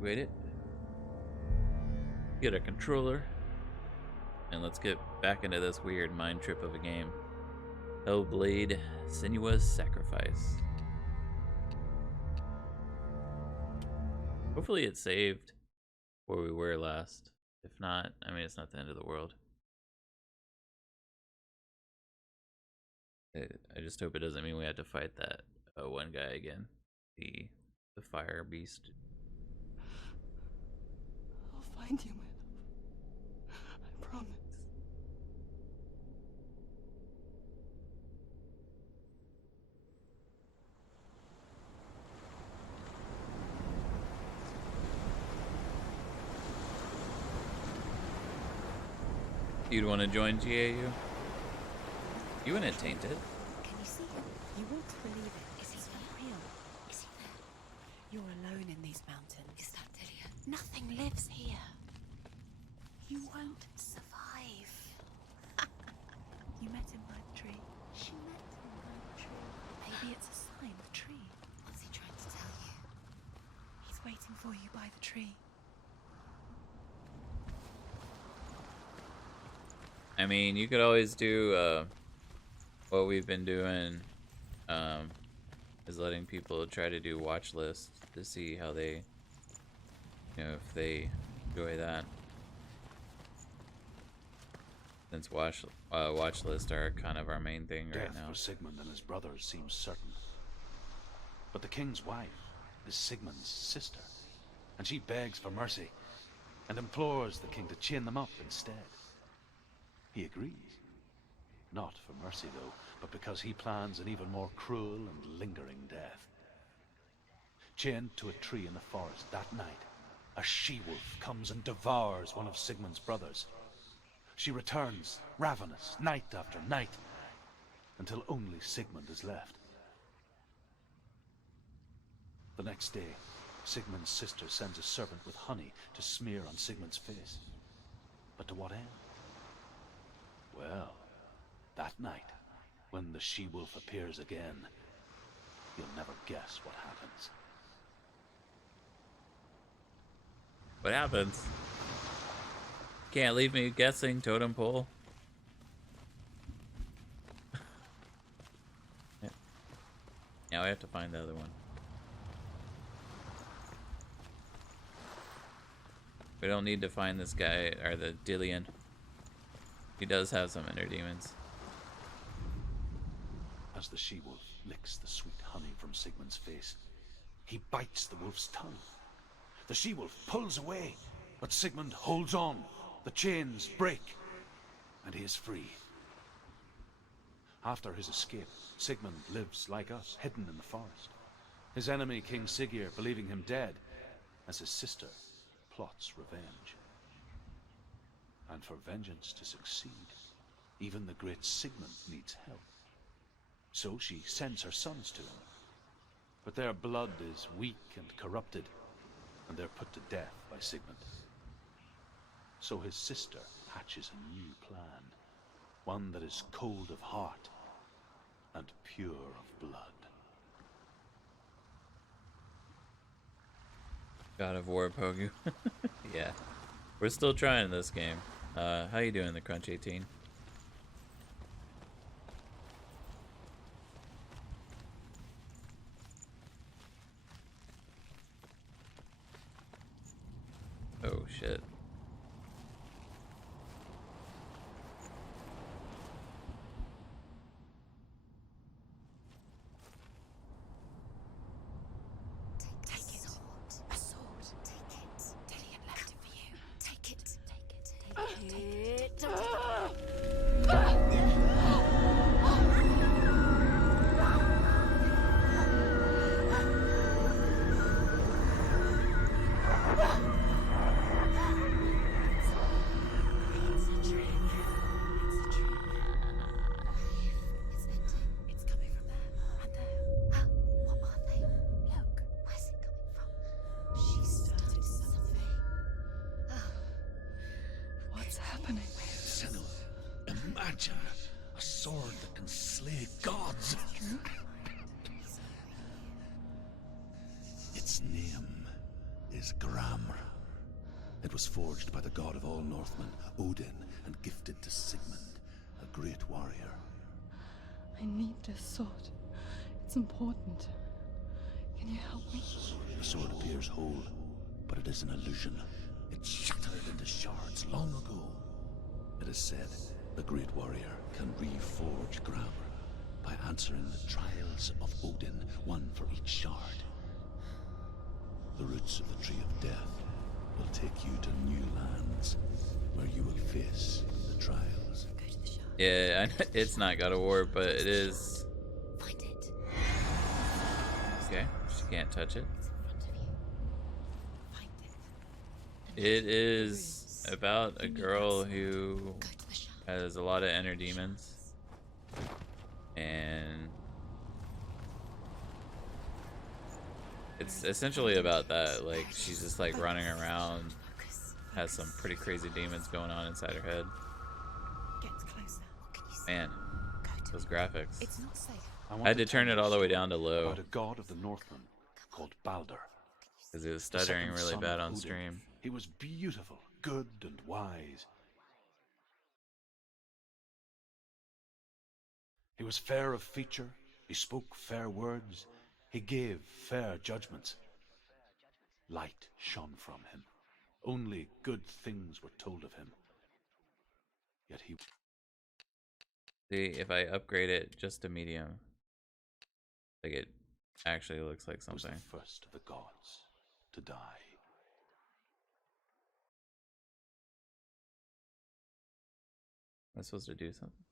Wait it. Get a controller. And let's get back into this weird mind trip of a game. Hellblade, Senua's Sacrifice. Hopefully it saved where we were last. If not, I mean, it's not the end of the world. I just hope it doesn't mean we had to fight that one guy again. The fire beast. I'll find you, my love. I promise. You'd want to join GAU? You wouldn't taint it. Can you see him? You want to believe it. Is he real? Is he there? You're alone in these mountains. Is that Delia? Nothing lives here. You won't survive. You met him by the tree. She met him by the tree. Maybe it's a sign, the tree. What's he trying to tell you? He's waiting for you by the tree. I mean, you could always do what we've been doing, is letting people try to do watch lists to see how they, if they enjoy that. Since watch lists are kind of our main thing right now. Death for Sigmund and his brothers seems certain. But the king's wife is Sigmund's sister, and she begs for mercy and implores the king to chain them up instead. He agrees. Not for mercy, though, but because he plans an even more cruel and lingering death. Chained to a tree in the forest that night, a she-wolf comes and devours one of Sigmund's brothers. She returns, ravenous, night after night, until only Sigmund is left. The next day, Sigmund's sister sends a servant with honey to smear on Sigmund's face. But to what end? Well, that night, when the she-wolf appears again, you'll never guess what happens. What happens? Can't leave me guessing, totem pole. Yeah. Now I have to find the other one. We don't need to find this guy, or the Dillion. He does have some inner demons. As the she-wolf licks the sweet honey from Sigmund's face, he bites the wolf's tongue. The she-wolf pulls away, but Sigmund holds on. The chains break, and he is free. After his escape, Sigmund lives like us, hidden in the forest. His enemy, King Siggeir, believing him dead, as his sister plots revenge. And for vengeance to succeed, even the great Sigmund needs help. So she sends her sons to him. But their blood is weak and corrupted, and they're put to death by Sigmund. So his sister hatches a new plan, one that is cold of heart and pure of blood. God of War Pogu. Yeah. We're still trying this game. How you doing, the Crunch 18? Oh shit. Take it. A sword. Take it. Dillion left it for you. Take it. Take it. Take it. A sword that can slay gods. Its name is Gramr. It was forged by the god of all Northmen, Odin, and gifted to Sigmund, a great warrior. I need this sword. It's important. Can you help me? The sword appears whole, but it is an illusion. It shattered into shards long ago. It is said the great warrior can reforge Gramr by answering the trials of Odin, one for each shard. The roots of the Tree of Death will take you to new lands, where you will face the trials. Go to the shop. Yeah, it's not God of War, but it is. Find it. Okay, she can't touch it. It's in front of you. Find it. It is about a girl who Go to the shop. has a lot of inner demons, and it's essentially about that. Like, she's just like running around, Focus. has some pretty crazy demons going on inside her head. Get closer. What can you see? Man, Go to those it. graphics. It's not safe. I had to turn it all the way down to low About a god of the Northmen called Balder. because it was the stuttering second really son bad of on Odin. stream. He was beautiful, good, and wise. He was fair of feature, he spoke fair words, he gave fair judgments. Light shone from him. Only good things were told of him. Yet he See, if I upgrade it just to medium, like, it actually looks like was something. the first of the gods to die. Am I supposed to do something?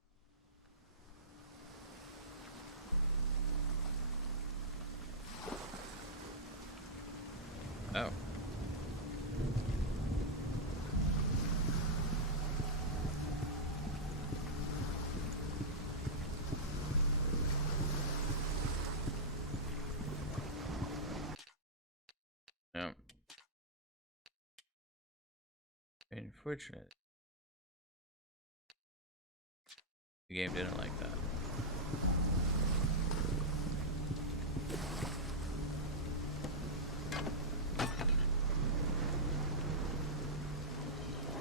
Oh. No. Unfortunate. The game didn't like that.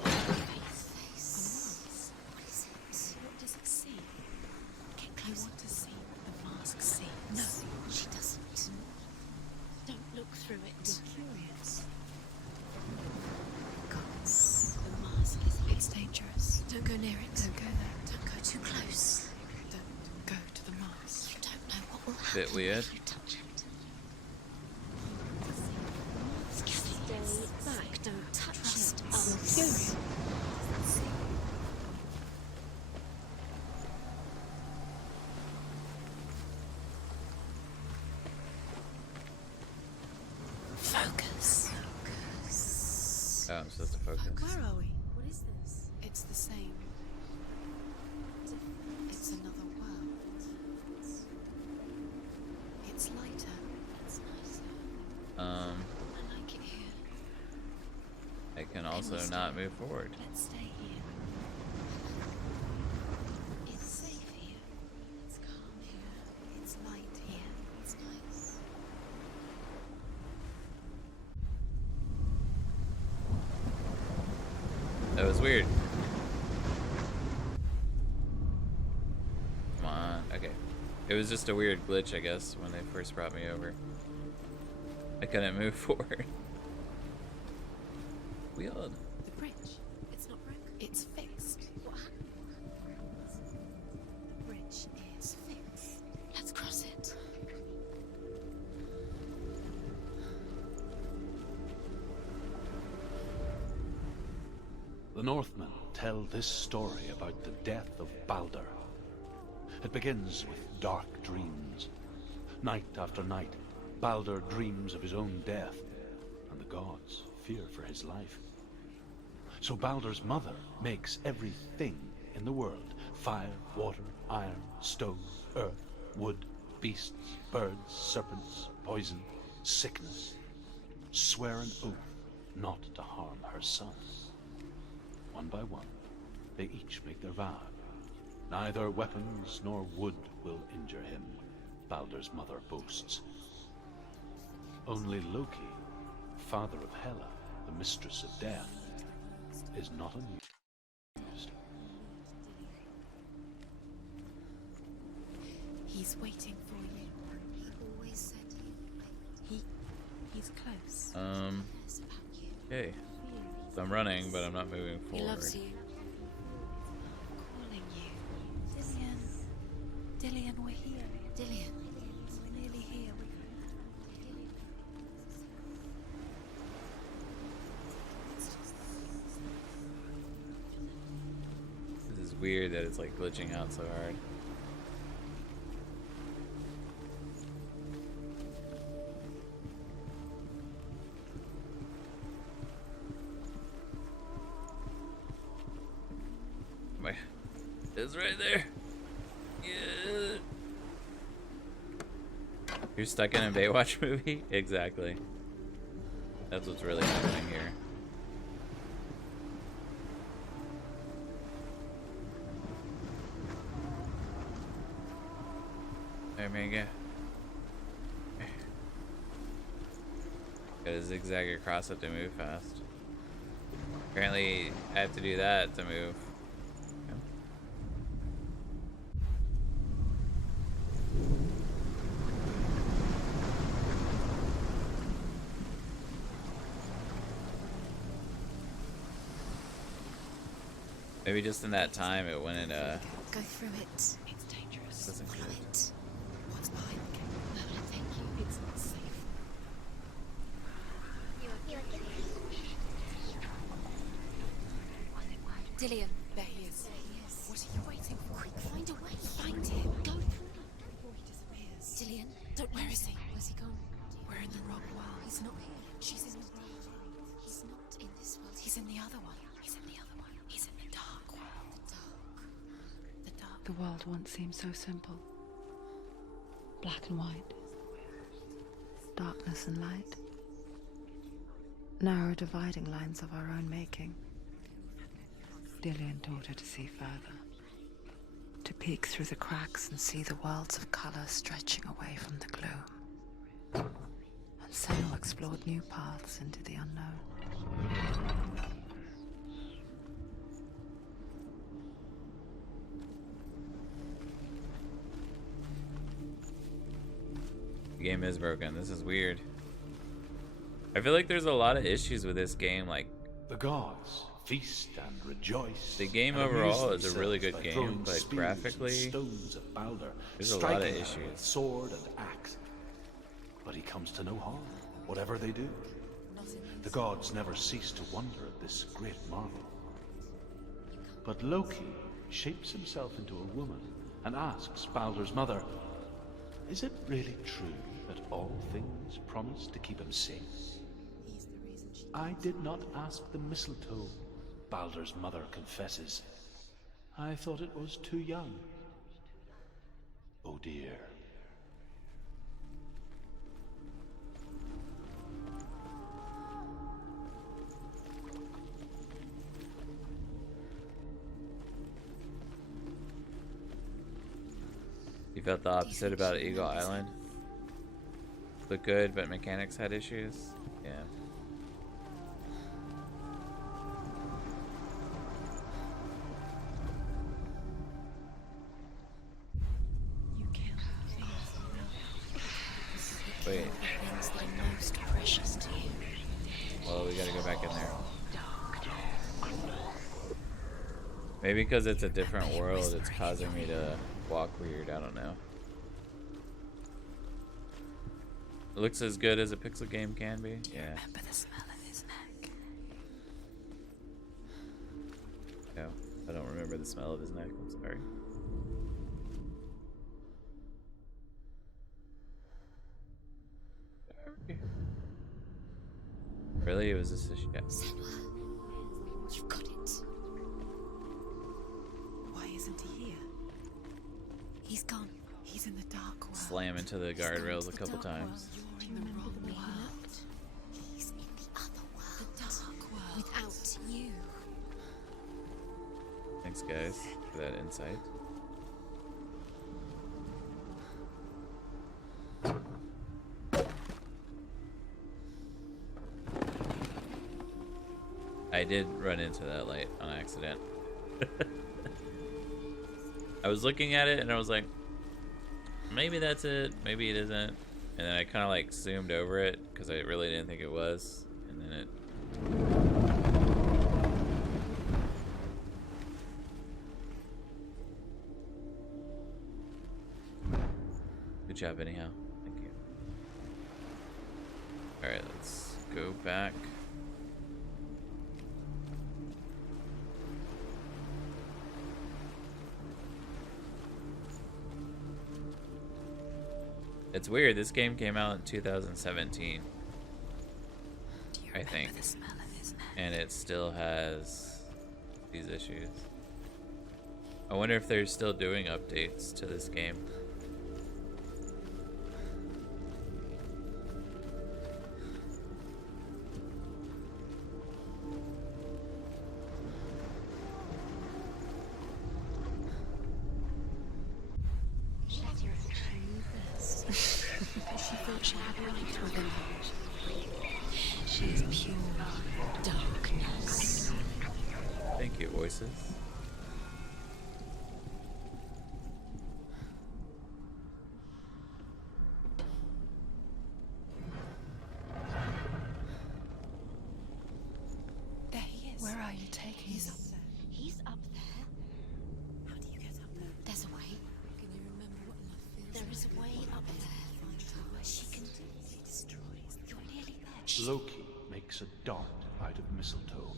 Face. What is it? What does it see? Get closer. You want to see what the mask sees. No, she doesn't. Don't look through it. You're curious. Gods. The mask is. It's dangerous. Don't go near it. Don't go there. Don't go too close. Don't go to the mask. You don't know what will happen Bit weird. if you touch it. Stay back. Don't touch it. You're curious. Focus. Oh, I'm supposed to focus. Where are we? What is this? It's the same. It's another world. It's lighter. It's nicer. I like it here. I can also not move forward. Let's stay here. It's safe here. It's calm here. It's light here. It's nice. That was weird. Come on. Okay. It was just a weird glitch, I guess, when they first brought me over. I couldn't move forward. Weird. The bridge. It's not broken. It's fixed. What happened? The bridge is fixed. Let's cross it. The Northmen tell this story about the death of Balder. It begins with dark dreams. Night after night, Balder dreams of his own death, and the gods fear for his life. So Balder's mother makes everything in the world: fire, water, iron, stone, earth, wood, beasts, birds, serpents, poison, sickness. Swear an oath not to harm her son. One by one, they each make their vow. Neither weapons nor wood will injure him, Balder's mother boasts. Only Loki, father of Hela, the mistress of death, is not amused. He's waiting for you. He always said he's close. Okay. So I'm running, but I'm not moving He forward. loves you. Calling you. Dillian, we're here. Dillian. We're nearly here. This is weird that it's like glitching out so hard. It's right there. Yeah. You're stuck in a Baywatch movie? Exactly. That's what's really happening here. There we go. Gotta zigzag across it to move fast. Apparently, I have to do that to move. Maybe just in that time it went Go through it. It's dangerous. Doesn't Follow good. it. What's behind the gate? No, thank you. It's not safe. Dillian, there he is. What are you waiting for? Quick, find a way. Find him. Go through before he disappears. Dillian, don't. Where is he? Where's he gone? We're in the wrong world. He's not here. She's in the world. He's not in this world. He's in the other one. He's in the other one. He's in the dark world. The dark. The dark. The world once seemed so simple. Black and white. Darkness and light. Narrow dividing lines of our own making. Dillian taught her to see further. To peek through the cracks and see the worlds of color stretching away from the gloom. And Senua explored new paths into the unknown. The game is broken. This is weird. I feel like there's a lot of issues with this game. Like, The gods feast and rejoice. the game and overall amuse is a really good themselves by game, throwing but spears and graphically, stones at Balder, there's a lot of striking at him issues. with sword and axe. But he comes to no harm, whatever they do. The gods never cease to wonder at this great marvel. But Loki shapes himself into a woman and asks Balder's mother, "Is it really true that all things promise to keep him safe?" "I did not ask the mistletoe," Balder's mother confesses. "I thought it was too young." Oh dear. You felt the opposite about Eagle Island? Looked good, but mechanics had issues? Yeah. You can't Wait. things that are most precious to you. Well, we gotta go back in there. Maybe because it's a different world, it's causing me to walk weird. I don't know. It looks as good as a pixel game can be. Yeah. Remember the smell of his neck. No, I don't remember the smell of his neck. I'm sorry. Really? It was just a shit. Senua, you've got it. Why isn't he here? He's gone. He's in the dark world. Slam into the He's gone guardrails to a the couple dark times. world. You're in the wrong world. He's in the other world. The dark world. Without you. Thanks, guys, for that insight. I did run into that light on accident. I was looking at it and I was like, maybe that's it, maybe it isn't. And then I kind of like zoomed over it because I really didn't think it was. And then it. Good job, anyhow. Thank you. Alright, let's go back. It's weird, this game came out in 2017. Do you I remember think. the smell of his neck? And it still has these issues. I wonder if they're still doing updates to this game. She thought she had light within her. She is pure darkness. Thank you, voices. There he is. Where are you taking He's me? up there. He's up there. How do you get up there? There's a way. Can you remember what love feels There is a way up there. She can destroy. You're nearly there. Loki makes a dart out of mistletoe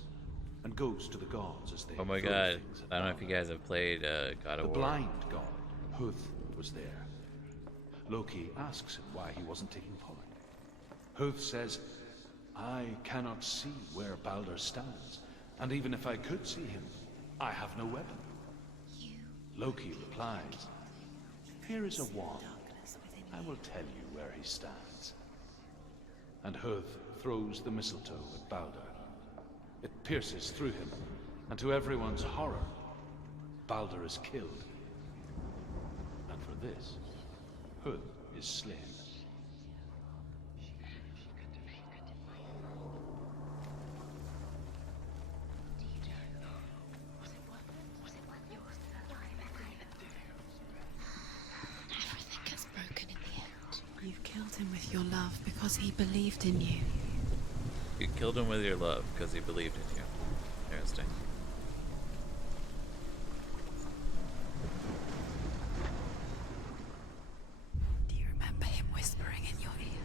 and goes to the gods as they Oh my throw god. things at I don't know if you Balder. guys have played God The of War. blind god, Huth, was there. Loki asks him why he wasn't taking part. Huth says, I cannot see where Balder stands, and even if I could see him, I have no weapon. Loki replies, here is a wand. I will tell you where he stands. And Huth throws the mistletoe at Balder. It pierces through him, and to everyone's horror, Balder is killed. And for this, Huth is slain. Everything gets broken in the end. You've killed him with your love because he believed in you. You killed him with your love because he believed in you. Interesting. Do you remember him whispering in your ear?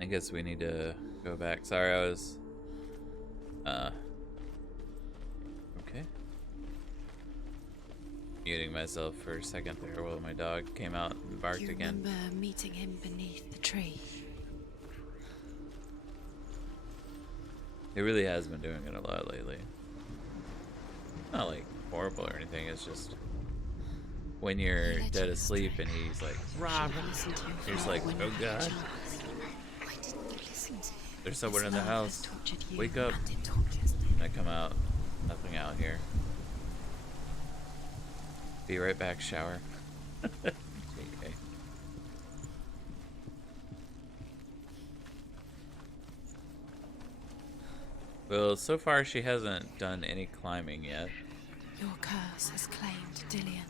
I guess we need to go back. Sorry, I was okay. Muting myself for a second there while my dog came out and Do barked you again. remember meeting him beneath the tree? He really has been doing it a lot lately. Not like horrible or anything, it's just when you're He led dead you asleep astray. and he's like, rah, rah. Listen to your You're just father like, when oh you had a god, chance. Why didn't you listen to him? there's someone in His the love house. has tortured you, Wake up. and it tortures them. And I come out, nothing out here. Be right back, shower. Okay. Well, so far she hasn't done any climbing yet. Your curse has claimed Dillion.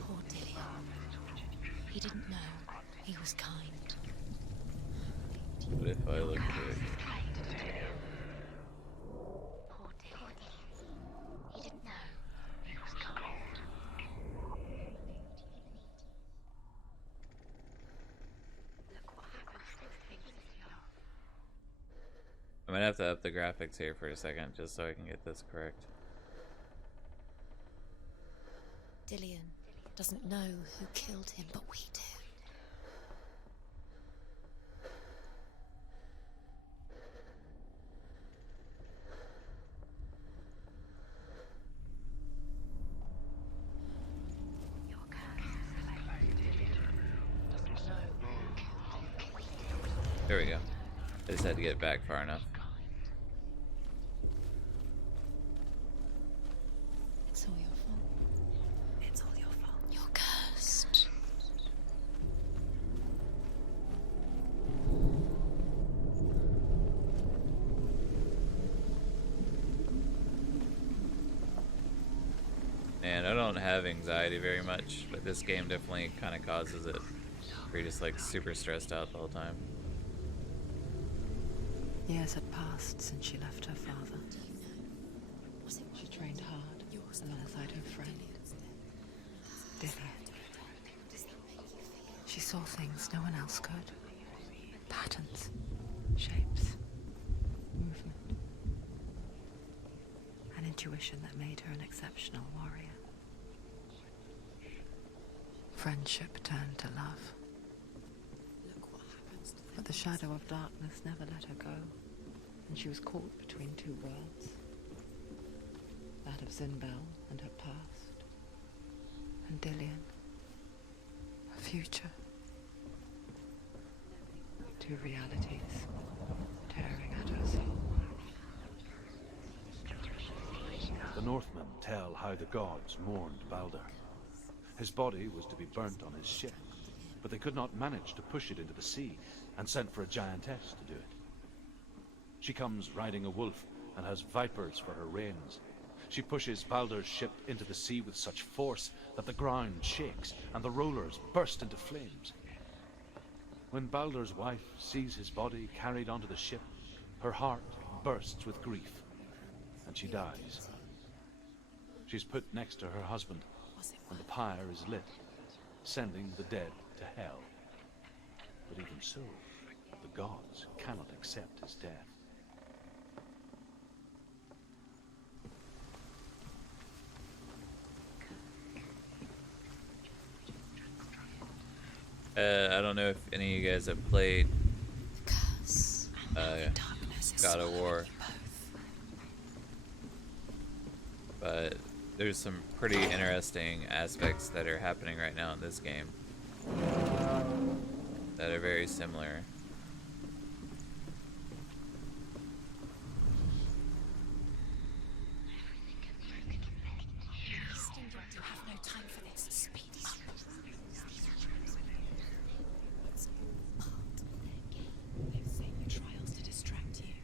Poor Dillion. He didn't know. He was kind. But if I look good. Poor Dillion. He didn't know. He was kind. Look what happens to things that you love. I'm gonna have to up the graphics here for a second just so I can get this correct. Dillion doesn't know who killed him, but we do. Your curse is like Dillion doesn't know who There we go. I just had to get back far enough. It's all your fault. It's all your fault. You're cursed. And I don't have anxiety very much, but this game definitely kind of causes it. Where you're just like super stressed out the whole time. Years had passed since she left her father. She trained hard alongside her friend, Dillian. She saw things no one else could. Patterns, shapes, movement. An intuition that made her an exceptional warrior. Friendship turned to love. But the shadow of darkness never let her go, and she was caught between two worlds. That of Zinbel and her past, and Dillian, her future. Two realities tearing at her soul. The Northmen tell how the gods mourned Balder. His body was to be burnt on his ship, but they could not manage to push it into the sea, and sent for a giantess to do it. She comes riding a wolf and has vipers for her reins. She pushes Balder's ship into the sea with such force that the ground shakes and the rollers burst into flames. When Balder's wife sees his body carried onto the ship, her heart bursts with grief, and she dies. She's put next to her husband, and the pyre is lit, sending the dead to hell. But even so, the gods cannot accept his death. I don't know if any of you guys have played God of War, but there's some pretty interesting aspects that are happening right now in this game that are very similar. You have no time for this. Speed up. It's all part of their game. They've set you trials to distract you.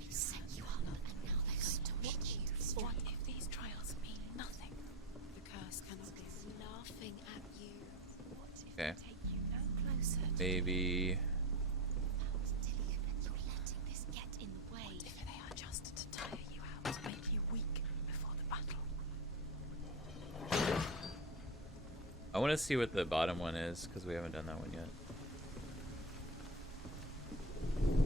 They've set you up, and now they're going to watch you. What if these trials mean nothing? The curse cannot be laughing at you. What if Okay. they take you no closer to Maybe. Dillian, you're letting this get in the way. What if they are just to tire you out, to make you weak before the battle? I want to see what the bottom one is, because we haven't done that one yet.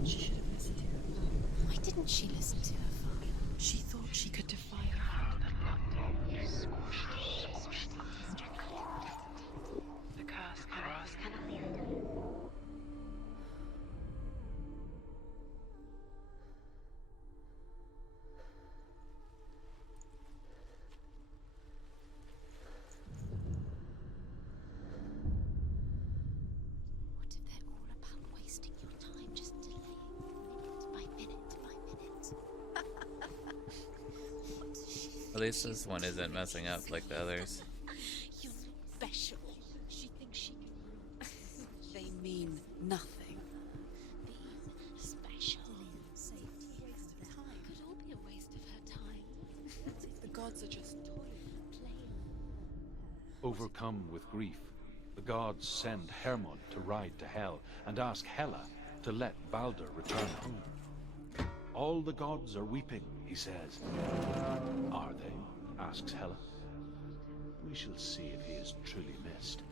She should have listened to her father. Why didn't she listen to her father? She thought she could defy her father. The curse cannot be undone. What if they're all about wasting your time, just delaying minute by minute by minute? What does she At least this one isn't messing up like the others. You're special. She thinks she can rule. They mean nothing. Being special. Safety. Waste of time. Could all be a waste of her time. The gods are just toying, playing. Overcome with grief, the gods send Hermod to ride to Hell and ask Hela to let Balder return home. All the gods are weeping, he says. Are they? Asks Hela. We shall see if he is truly missed.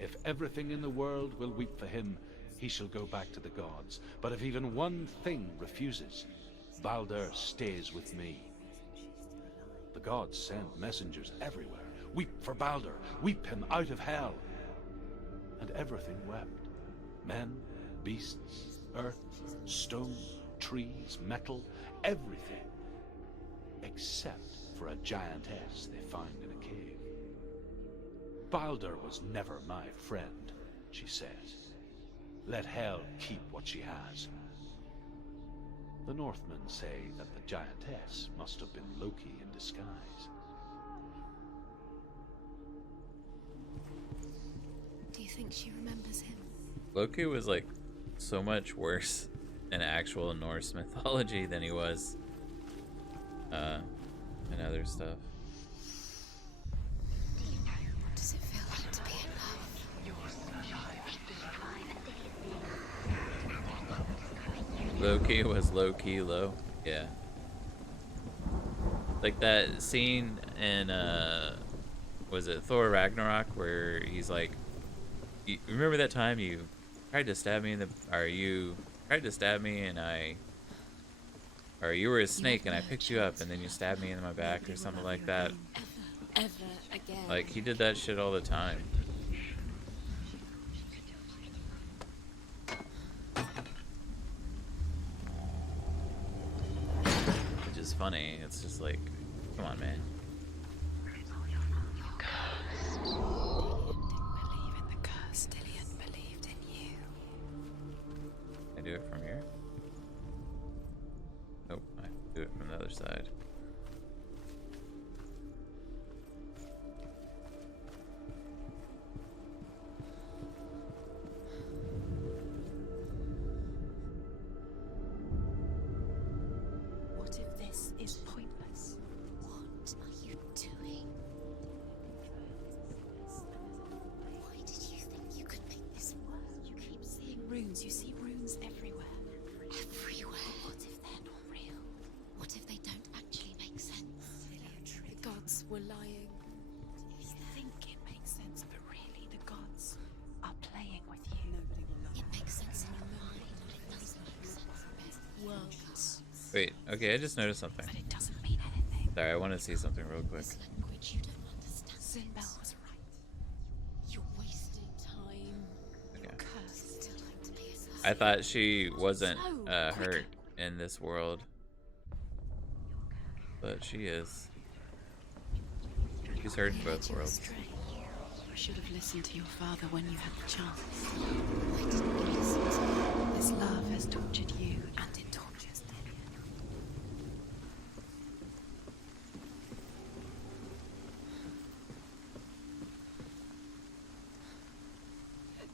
If everything in the world will weep for him, he shall go back to the gods. But if even one thing refuses, Balder stays with me. The gods send messengers everywhere. Weep for Balder, weep him out of hell. And everything wept. Men, beasts, earth, stone, trees, metal, everything. Except for a giantess they find in a cave. Balder was never my friend, she says. Let Hell keep what she has. The Northmen say that the giantess must have been Loki in disguise. Do you think she remembers him? Loki was like so much worse in actual Norse mythology than he was in other stuff. What does it feel like to be in love? Loki was low key low. Yeah. Like that scene in was it Thor Ragnarok where he's like, you remember that time you tried to stab me in the, or you tried to stab me and or you were a snake and I picked you up and then you stabbed me in my back or something like that. Ever again. Like he did that shit all the time. Which is funny. It's just like, come on, man. Believe in the curse. Dillion believed in you. Can I do it from here? Nope, I have to do it from the other side. What if this is pointless? What are you doing? Why did you think you could make this work? You keep seeing runes. You see runes everywhere. Everywhere. What if they're not real? What if they don't actually make sense? The gods were lying. You think it makes sense, but really the gods are playing with you. It makes sense in your mind, but it doesn't make sense. Worlds. Wait, okay, I just noticed something. But it doesn't mean anything. Sorry, I want to see something real quick. This language you don't understand. Sinbel was right. You're wasting time. Okay. You're cursed. Still like to be a I thought she wasn't hurt in this world, but she is. She's hurt in both worlds. You should have listened to your father when you had the chance. Why didn't you listen to me? This love has tortured you, and it tortures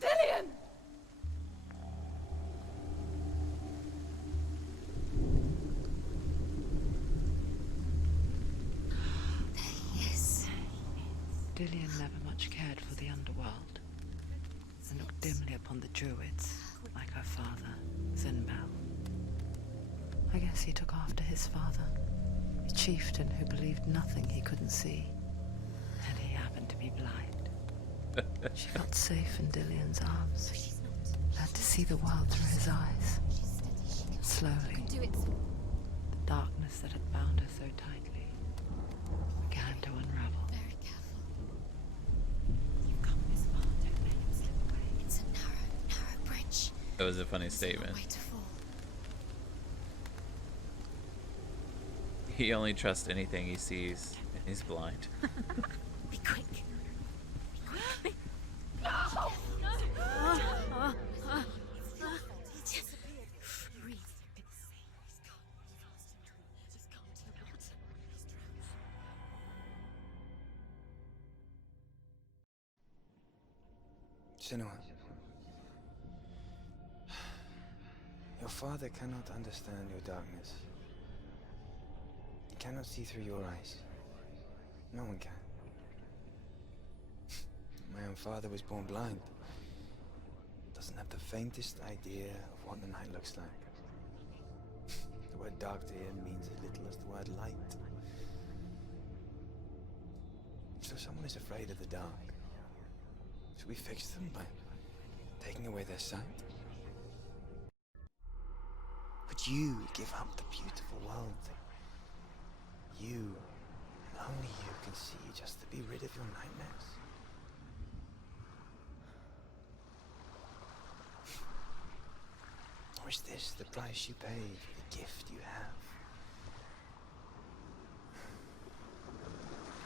Dillion! Dillion never much cared for the underworld and looked dimly upon the druids, like her father, Sinbel. I guess he took after his father, a chieftain who believed nothing he couldn't see, and he happened to be blind. She felt safe in Dillion's arms, glad to see the world through his eyes. Slowly, the darkness that had bound her so tightly began to unravel. Very careful. You've come this far, don't let him slip away. It's a narrow bridge. That was a funny statement. Way to fall. He only trusts anything he sees, and he's blind. Be quick. Senua, your father cannot understand your darkness. He cannot see through your eyes. No one can. My own father was born blind. Doesn't have the faintest idea of what the night looks like. The word dark to him means as little as the word light. So someone is afraid of the dark. Should we fix them by taking away their sight? Would you give up the beautiful world? You, and only you, can see just to be rid of your nightmares. Or is this the price you pay for the gift you have?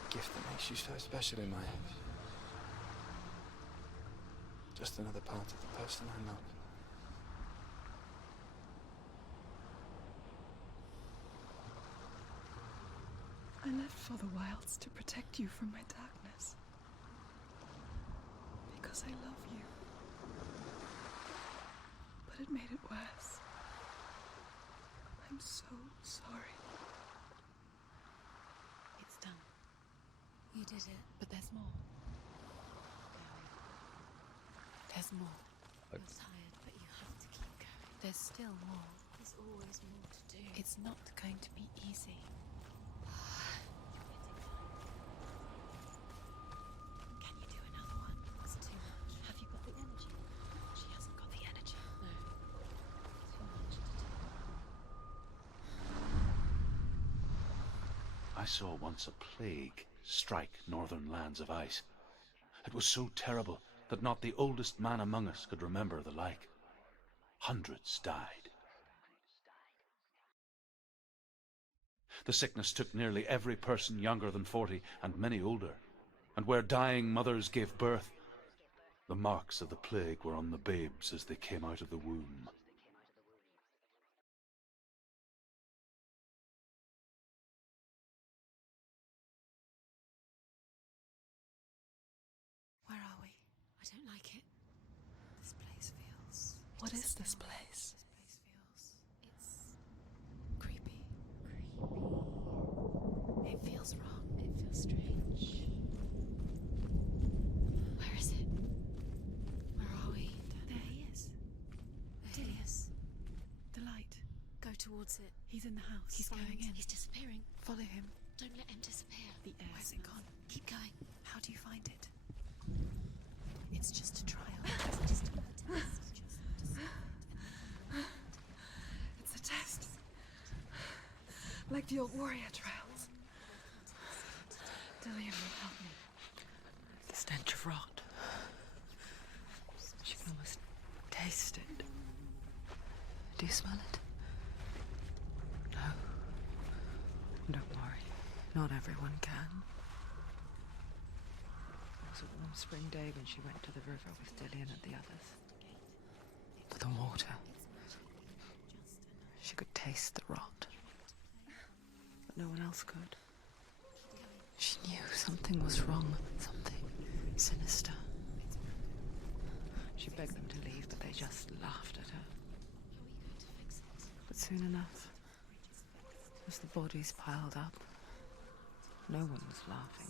A gift that makes you so special in my eyes. Just another part of the person I love. for the wilds to protect you from my darkness. Because I love you. But it made it worse. I'm so sorry. It's done. You did it. But there's more. There's more. You're tired, but you have to keep going. There's still more. There's always more to do. It's not going to be easy. Can you do another one? It's too much. Have you got the energy? She hasn't got the energy. No. Too much to do. I saw once a plague strike northern lands of ice. It was so terrible that not the oldest man among us could remember the like. Hundreds died. The sickness took nearly every person younger than 40 and many older, and where dying mothers gave birth, the marks of the plague were on the babes as they came out of the womb. Where are we? I don't like it. This place feels... What is this place? This place feels... It's... creepy. It feels wrong. It feels strange. Where is it? Where are we? There he is. There he is. The light. Go towards it. He's in the house. He's going in. He's disappearing. Follow him. Don't let him disappear. The air Where's isn't it gone. Keep going. How do you find it? It's just a trial. It's just another test. Just decide and It's a test. Like the old warrior trials. Dillian will help me. The stench of rot. She can almost taste it. Do you smell it? No. Don't worry. Not everyone can. It was a warm spring day when she went to the river with Dillian and the others. For the water. She could taste the rot. But no one else could. She knew something was wrong. Something sinister. She begged them to leave, but they just laughed at her. But soon enough, as the bodies piled up, no one was laughing.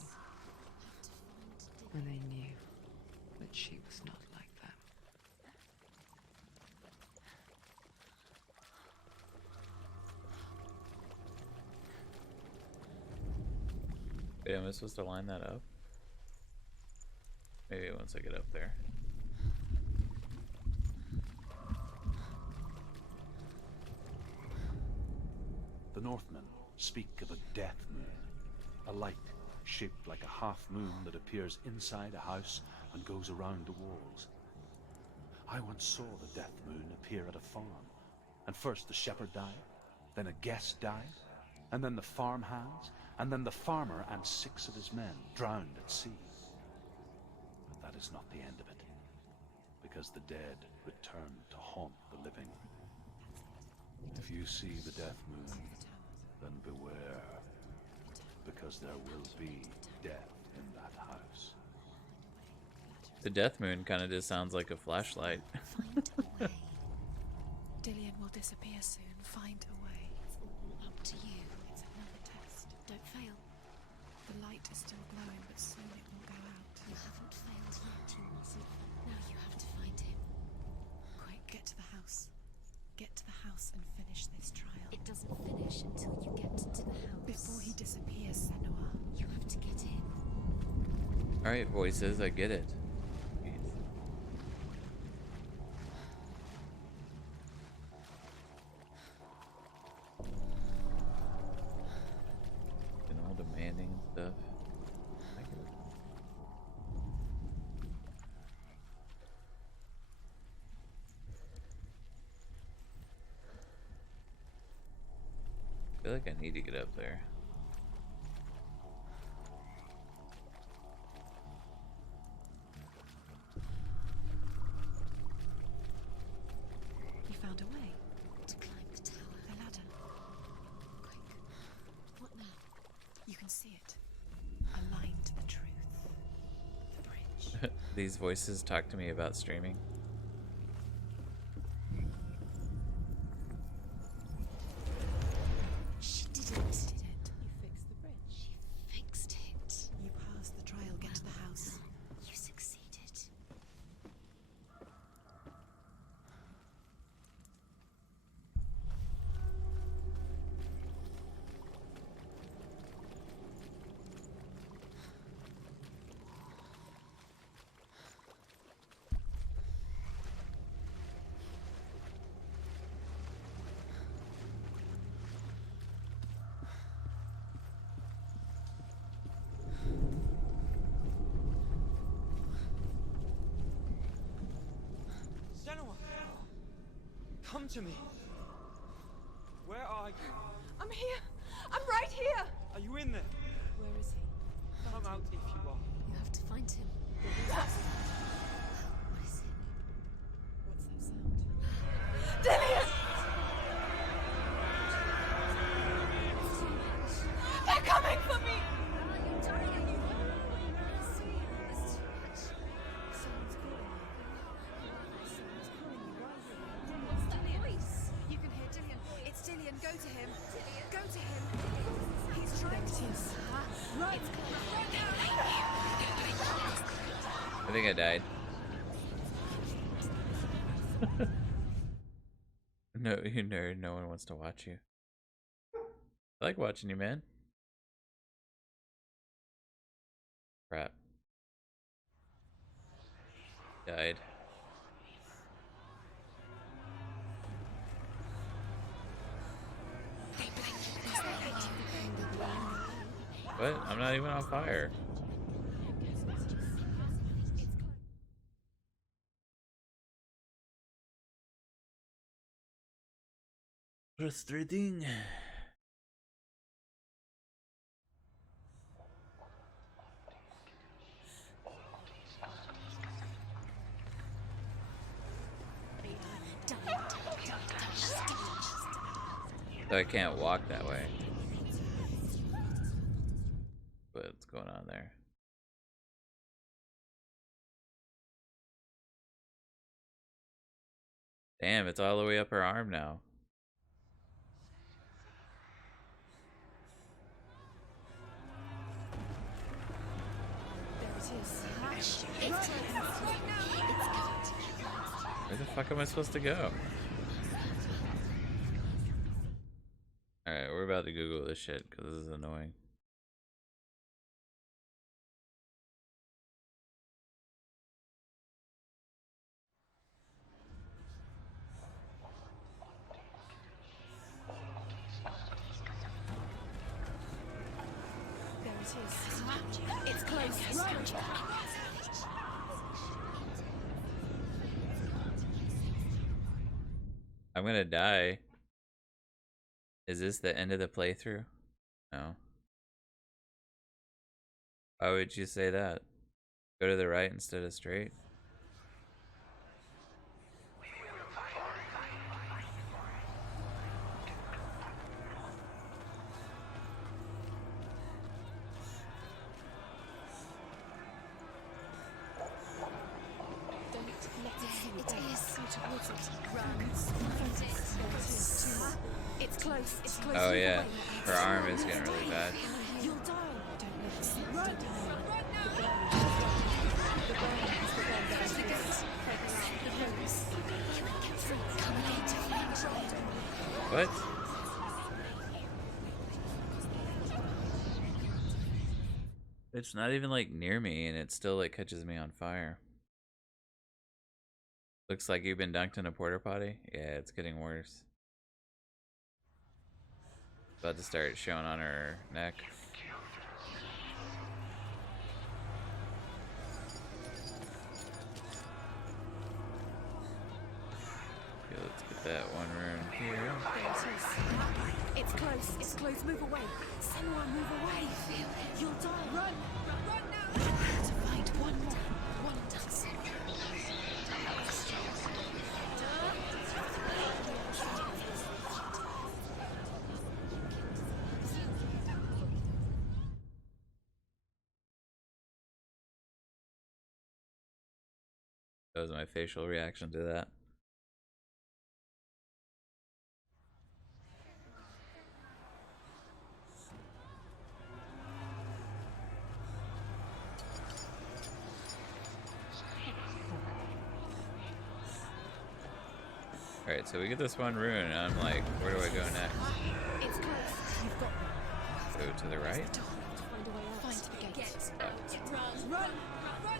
And they knew that she was not like them. Wait, am I supposed to line that up? Maybe once I get up there. The Northmen speak of a death moon, a light shaped like a half moon that appears inside a house and goes around the walls. I once saw the death moon appear at a farm, and first the shepherd died, then a guest died, and then the farm hands, and then the farmer and 6 of his men drowned at sea. But that is not the end of it, because the dead return to haunt the living. If you see the death moon, then beware, because there will be death in that house. The death moon kind of just sounds like a flashlight. find a way. Dillian will disappear soon. Find a way. It's all up to you. It's another test. Don't fail. The light is still glowing, but soon it will go out. You haven't failed yet. You mustn't. Now you have to find him. Quick, get to the house. Get to the house and finish this trial. It doesn't finish until you get to the house. Before he disappears, Senua. You have to get in. Alright, voices, I get it. Jeez. And all demanding and stuff. I get it. I feel like I need to get up there. You found a way. To climb the tower. The ladder. Quick. What now? You can see it. These voices talk to me about streaming. She did it. You fixed the bridge. She fixed it. You passed the trial. Get to the house. You succeeded. Senua! Come to me! Where are you? I'm here. I'm right here. Are you in there? Where is he? Come out if you are. You have to find him. What is it? What's that sound? Dillian! They're coming for me! You're dying. It's too much. Someone's calling you. Someone's calling you right here. What's that voice? You can hear Dillian. It's Dillian. Go to him. Dillian. Go to him. He's trying to... Right. I think I died. No, you nerd. No one wants to watch you. I like watching you, man. Crap. Died. What? I'm not even on fire. Frustrating. So I can't walk that way. What's going on there? Damn, it's all the way up her arm now. Where the fuck am I supposed to go? Alright, we're about to Google this shit because this is annoying. There it is. It's close. Run! I'm gonna die. Is this the end of the playthrough? No. Why would you say that? Go to the right instead of straight? It's close. It's close. Oh yeah, her arm is getting really bad. You'll die. Don't let it slip. Run! Run now! What? It's not even like near me and it still like catches me on fire. Looks like you've been dunked in a porta potty. Yeah, it's getting worse. About to start showing on her neck. Okay, let's get that one room here. It's close. It's close. Move away. Senua, move away. You'll die. Run! Run now! To find one more. One more. was my facial reaction to that. Alright, so we get this one rune, and I'm like, where do I go next? It's close. You've got Go to the right? find a way out. Find the gate. Run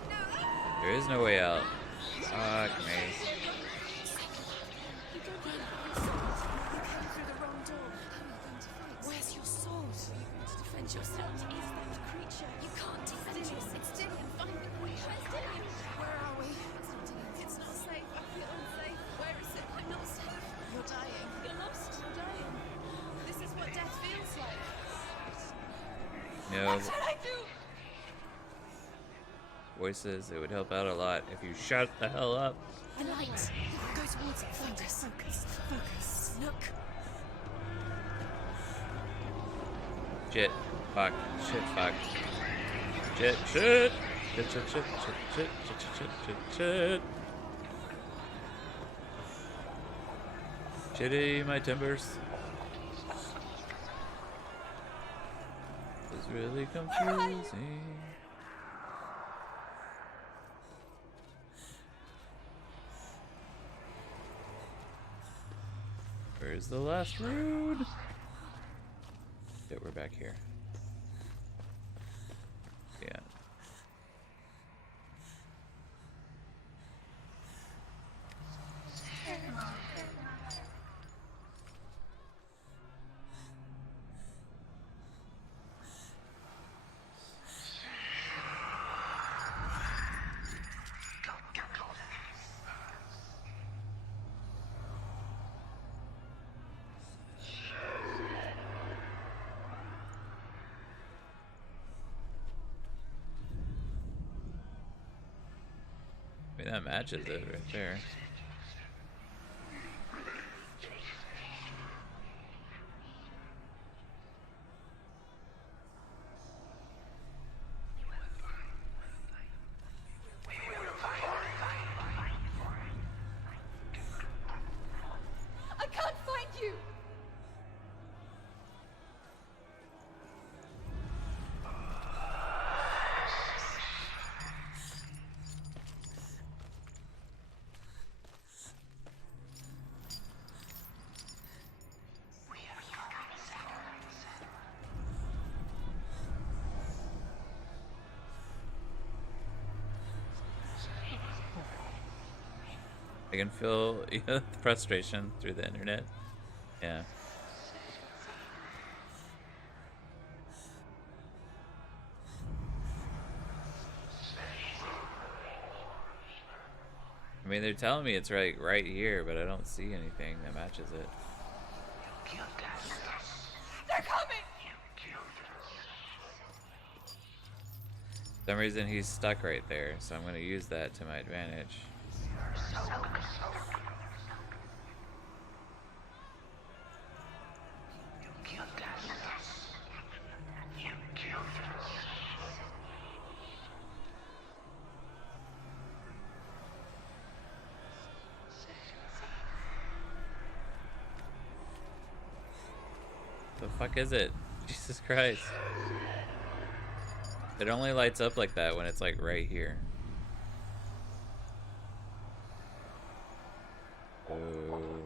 now! There is no way out. Fuck me. You go run. You came through the wrong door. Who are you going to fight? Where's your sword? Are you going to defend yourself? What is that creature? You can't defend yourself. Sit still and find me. Where's Dillian? Where are we? It's not Dillian. It's not safe. I feel unsafe. Where is it? I'm not safe. You're dying. You're lost. You're dying. This is what death feels like. No What should I do? voices. It would help out a lot if you shut the hell up. A light. Go towards it. Focus. Focus. Focus. Look. Shit. Fuck. Shit. Fuck. Shit. Shit. Shit. Shit. Shit. Shit. Shit. Shit. Shit. Shit. Shitty, my timbers. It's really confusing. Where's the last rune? Yeah, we're back here. Yeah. I mean, that matches it right there. I can't find you. I can feel the frustration through the internet. Yeah. I mean, they're telling me it's right here, but I don't see anything that matches it. They're coming. For some reason he's stuck right there, so I'm going to use that to my advantage. The fuck is it? Jesus Christ. It only lights up like that when it's like right here. Oh.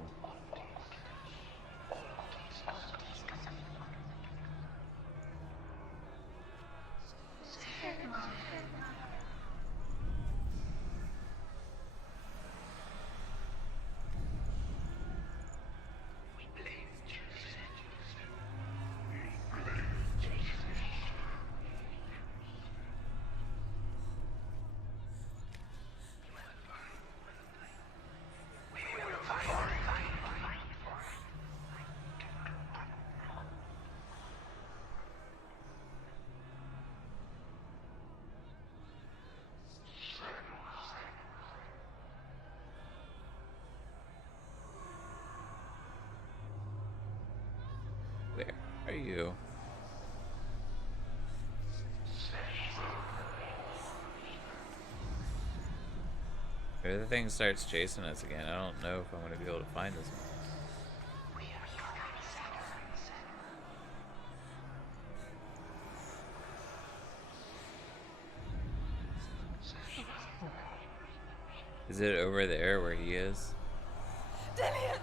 Where are you? If the thing starts chasing us again, I don't know if I'm going to be able to find this one. Is it over there where he is? Dillian!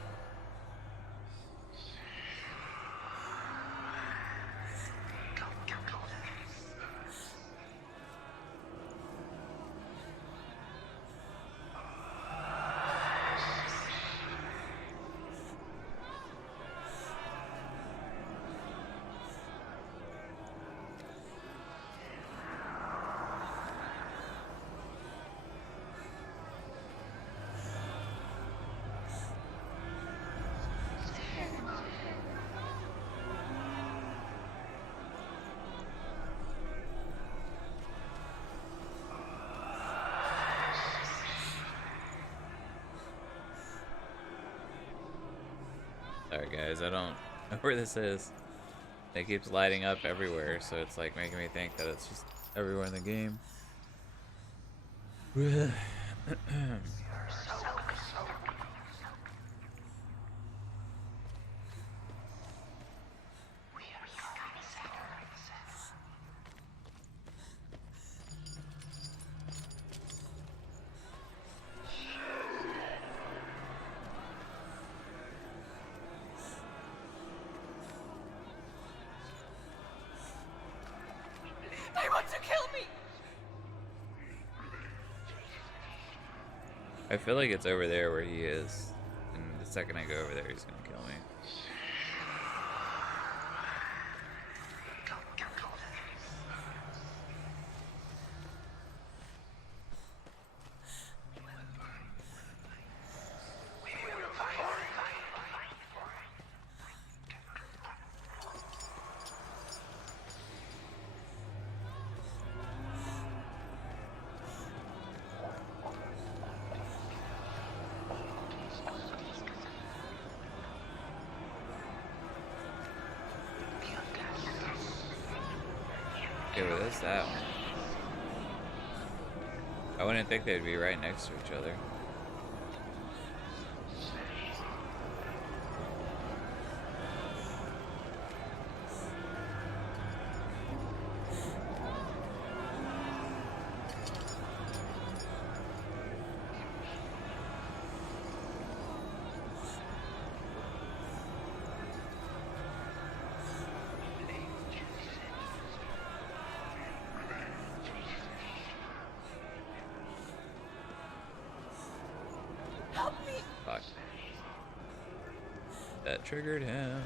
Sorry guys, I don't know where this is. It keeps lighting up everywhere, so it's like making me think that it's just everywhere in the game. They want to kill me! I feel like it's over there where he is. And the second I go over there, he's gonna kill me. Okay, well, that's that one. I wouldn't think they'd be right next to each other. Help me! Fuck. That triggered him.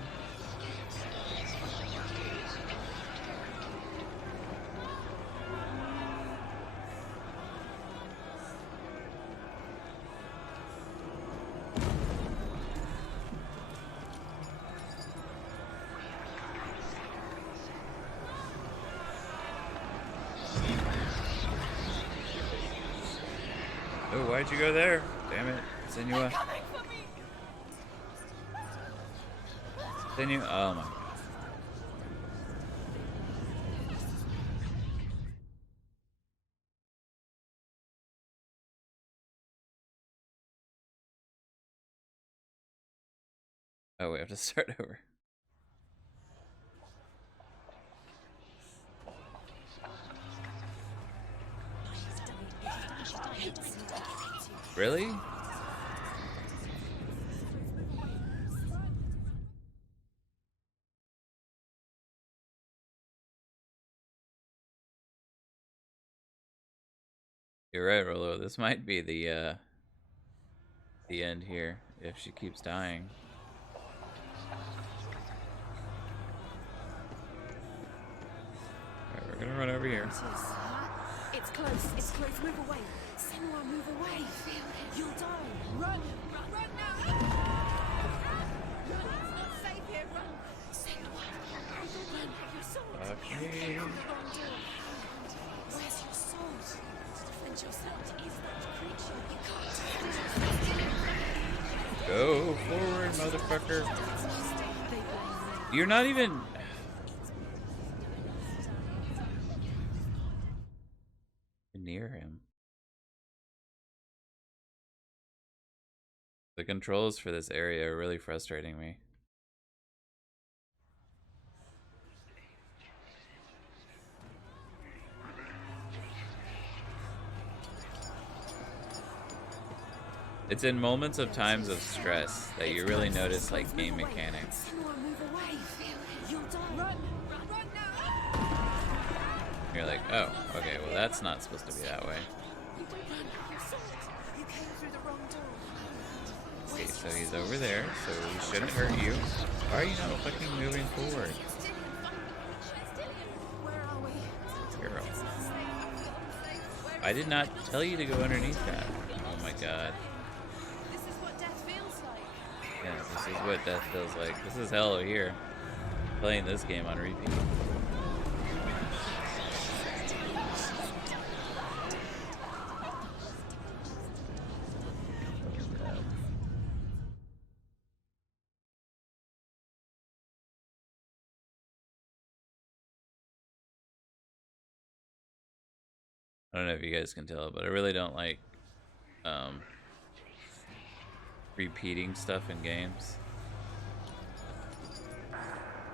Oh, why'd you go there? Damn it, Senua. Coming for me! Senua, oh my god. Oh, we have to start over. Really? You're right, Rolo. This might be the end here if she keeps dying. Alright, we're gonna run over here. It's close. It's close. Move away. Senua, move away. You'll die. Run. Run now. Run. It's not safe here. Run. Senua. Run. Your sword. Fuck me. You're on the wrong door. Where's your sword? To defend yourself. What is that creature? You can't. Go forward, motherfucker. You're not even... near him. The controls for this area are really frustrating me. It's in moments of times of stress that you really notice like game mechanics. You're like, oh, okay, well that's not supposed to be that way. Okay, so he's over there, so he shouldn't hurt you. Why are you not fucking moving forward? Girl. I did not tell you to go underneath that. Oh my god. Yeah, this is what death feels like. This is hell here. Playing this game on repeat. I don't know if you guys can tell, but I really don't like repeating stuff in games.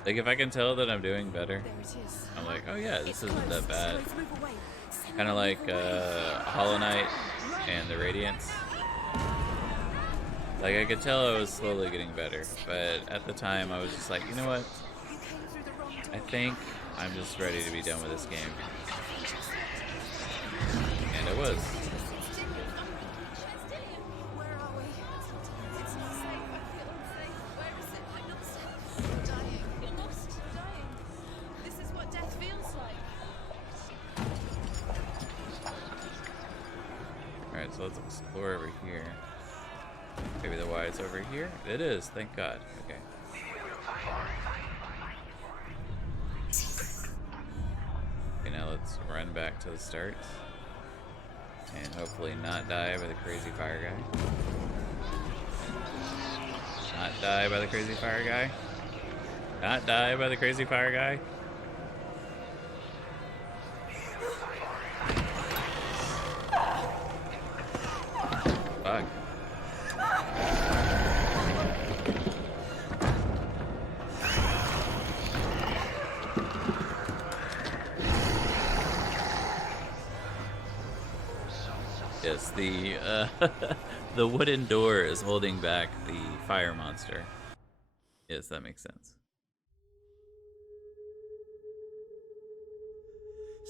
Like if I can tell that I'm doing better, I'm like, oh yeah, this isn't that bad. Kind of like Hollow Knight and the Radiance. Like I could tell I was slowly getting better, but at the time I was just like, you know what? I think I'm just ready to be done with this game. And it was. Alright, so let's explore over here. Maybe the Y is over here? It is, thank God. Okay. Okay, now let's run back to the start. And hopefully not die by the crazy fire guy. Not die by the crazy fire guy. Not die by the crazy fire guy. Fuck. Yes, the wooden door is holding back the fire monster. Yes, that makes sense.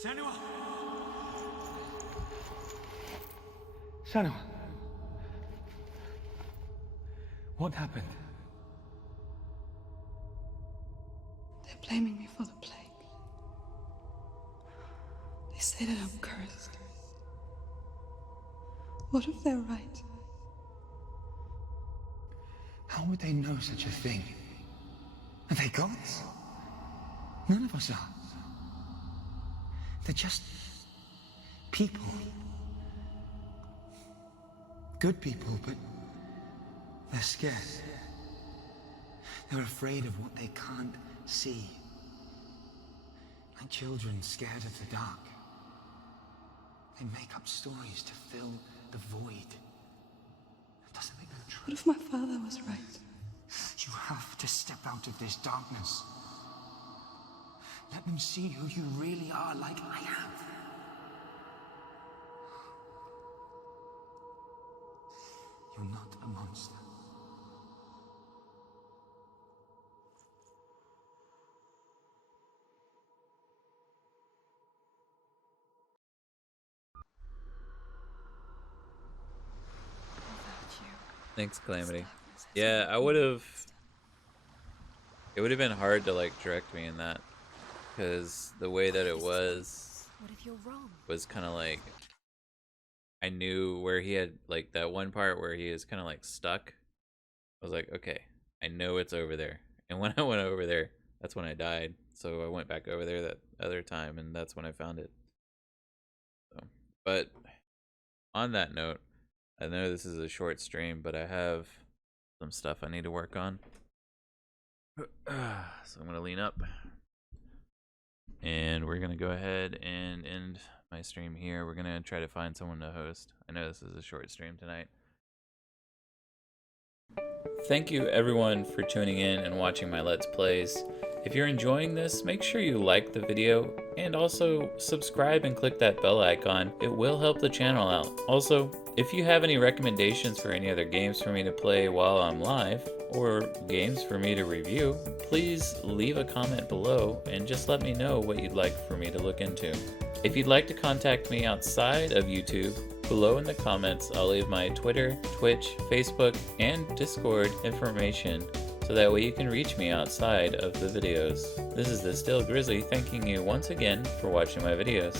Senua! Senua! What happened? They're blaming me for the plague. They say that I'm cursed. What if they're right? How would they know such a thing? Are they gods? None of us are. They're just people. Good people, but they're scared. They're afraid of what they can't see. Like children scared of the dark. They make up stories to fill the void. That doesn't make them true. What if my father was right? You have to step out of this darkness. Let them see who you really are, like I have. You're not a monster. Thanks, Calamity. Yeah, I would have. It would have been hard to like direct me in that, because the way that it was kind of like I knew where he had like that one part where he was kind of like stuck. I was like, okay, I know it's over there. And when I went over there, that's when I died. So I went back over there that other time, and that's when I found it. So, but on that note, I know this is a short stream, but I have some stuff I need to work on. So I'm gonna lean up, and we're gonna go ahead and end my stream here. We're gonna try to find someone to host. I know this is a short stream tonight. Thank you everyone for tuning in and watching my Let's Plays. If you're enjoying this, make sure you like the video and also subscribe and click that bell icon. It will help the channel out. Also, if you have any recommendations for any other games for me to play while I'm live, or games for me to review, please leave a comment below and just let me know what you'd like for me to look into. If you'd like to contact me outside of YouTube, below in the comments I'll leave my Twitter, Twitch, Facebook, and Discord information so that way you can reach me outside of the videos. This is the Still Grizzly thanking you once again for watching my videos.